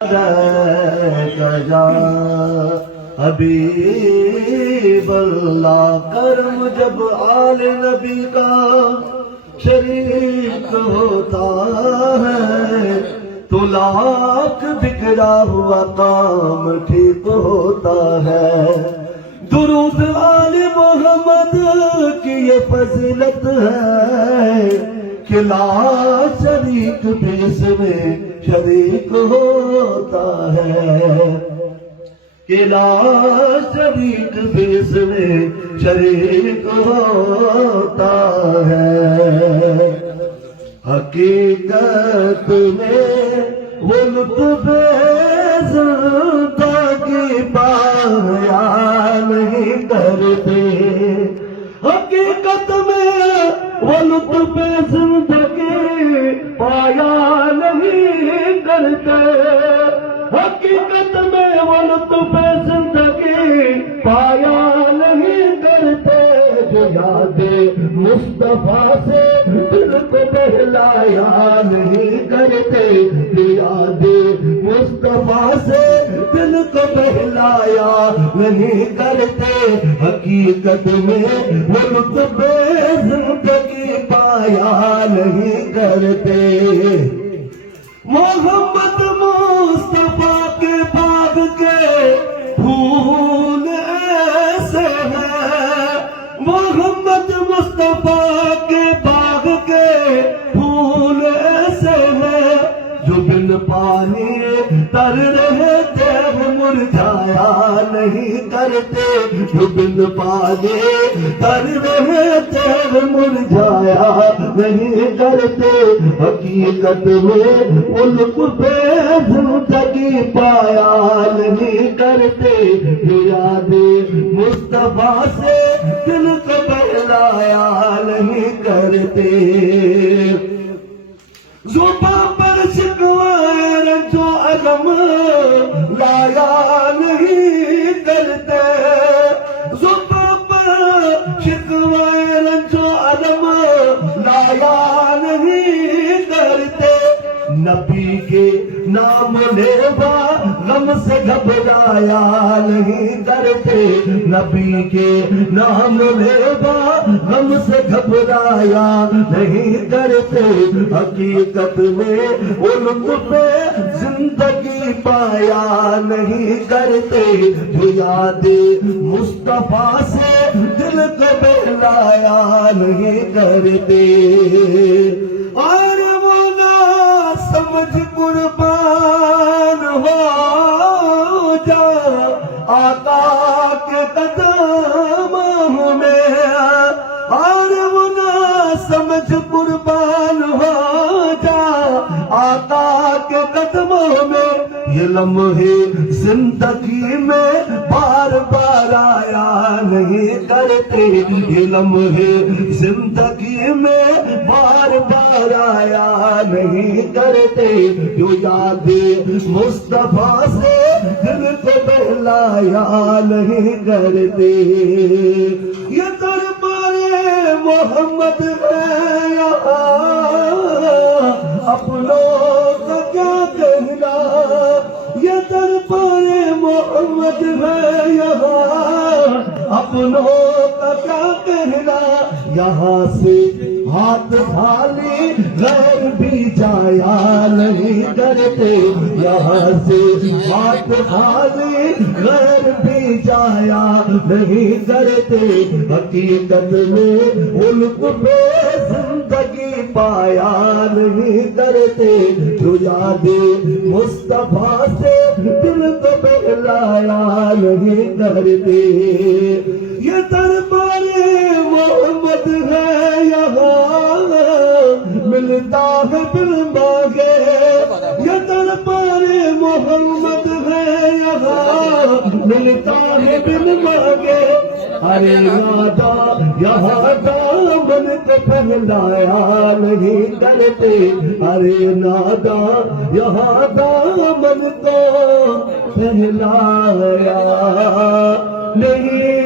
یا حبیب اللہ، کرم جب آل نبی کا شریک ہوتا ہے تو لاکھ بگڑا ہوا کام ٹھیک ہوتا ہے۔ درود آل محمد کی یہ فضیلت ہے کہ لا شریک بھی اس میں شریک ہوتا ہے، کہ لا شریک بھی اس میں شریک ہوتا ہے۔ حقیقت میں وہ لطف زندگی پایا نہیں کرتے، حقیقت میں وہ لطف زندگی پایا نہیں کرتے، حقیقت میں وہ لطف زندگی پایا نہیں کرتے۔ جو یاد مصطفیٰ سے دل کو بہلایا نہیں کرتے، جو یاد مصطفیٰ سے دل کو بہلایا نہیں کرتے، حقیقت میں وہ لطف زندگی پایا نہیں کرتے۔ محمد مصطفیٰ کے باغ کے پھول ایسے ہیں، محمد مصطفیٰ کے باغ کے پھول ایسے ہیں جو بن پانی تر رہتے مرجھایا نہیں کرتے، جو بن پانی تر رہتے مرجھایا نہیں کرتے، حقیقت میں ملک پہ زندگی پایا نہیں کرتے۔ جو یاد مصطفیٰ سے دل کو بہلایا نہیں کرتے، زباں پر شکوائے رنج و علم لایا نہیں کرتے، زباں پر شکوائے رنج و علم لایا نہیں کرتے، نبی کے نام لیوا غم سے گھبرایا نہیں کرتے، نبی کے نام لیوا غم سے گھبرایا نہیں کرتے، حقیقت میں ان پہ زندگی پایا نہیں کرتے، جو یاد مصطفیٰ سے دل کو بہلایا نہیں کرتے۔ اور وہ نہ سمجھ قربان ہو جا آقا کے قدموں میں، اور وہ نہ سمجھ قربان ہو جا آقا کے قدموں میں، یہ لمحے زندگی میں بار بار آیا نہیں کرتے، یہ لمحے زندگی میں بار بار آیا نہیں کرتے، جو یاد مصطفیٰ سے دل کو بہلایا نہیں کرتے۔ یہ دربار محمد ہے یہاں اپنوں کا کیا کہنا، یہ دربار محمد ہے یہاں اپنوں کا کیا کہنا، یہاں سے ہاتھ خالی غیر بھی جایا نہیں کرتے، یہاں سے ہاتھ خالی غیر بھی جایا نہیں کرتے، حقیقت میں ملک پہ زندگی پایا نہیں کرتے، جو یاد مصطفیٰ سے دل کو بہلایا نہیں کرتے۔ یہ دربار محمد ہے یہاں ملتا ہے دل مانگے، یہ دربار محمد ہے یہاں ملتا ہے دل مانگے، ارے نادا یہاں دامن کو پھیلایا نہیں کرتے، ارے نادا یہاں دامن کو پھیلایا نہیں